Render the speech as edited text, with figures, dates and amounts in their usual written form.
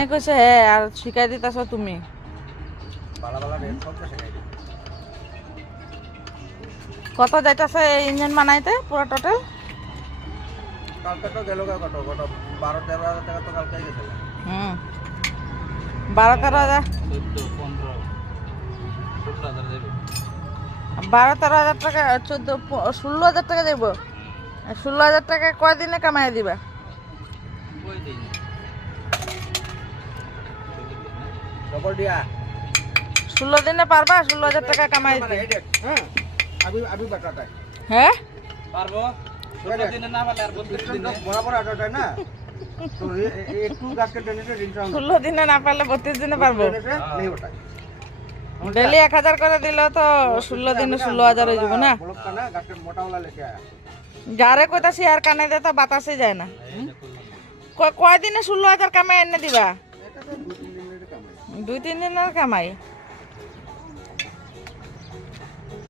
কইছে হ্যাঁ আর শিখাই দিতেছ তুমি কত যাইতেছে এই ইঞ্জিন বানাইতে পুরো টোটাল? কালকে তো গেল কত 12-13 হাজার টাকা তো কালকেই গেছে। 12-13 হাজার 12-13 হাজার টাকা 16 হাজার টাকা দেব। 16 হাজার টাকা কয়দিনে কামাই দিবা? 16 দিনে পারবা 16 হাজার টাকা কামাই দিতে? হ্যাঁ পারবো 16 দিনে না পারলে আর 32 দিনে বরাবর আটাটায় না তো একটু গাছকে টেনে রিং 16 দিনে না পারলে 32 দিনে পারবো। ডেলি 1000 করে দিলে তো 16 দিনে 16 হাজার হয়ে যাবে না? যারে কইতাছি আর কানে দে তো বাতাসে যায় না। কয় দিনে 16 হাজার কামাই এনে দিবা? 2-3 দিনের কামাই।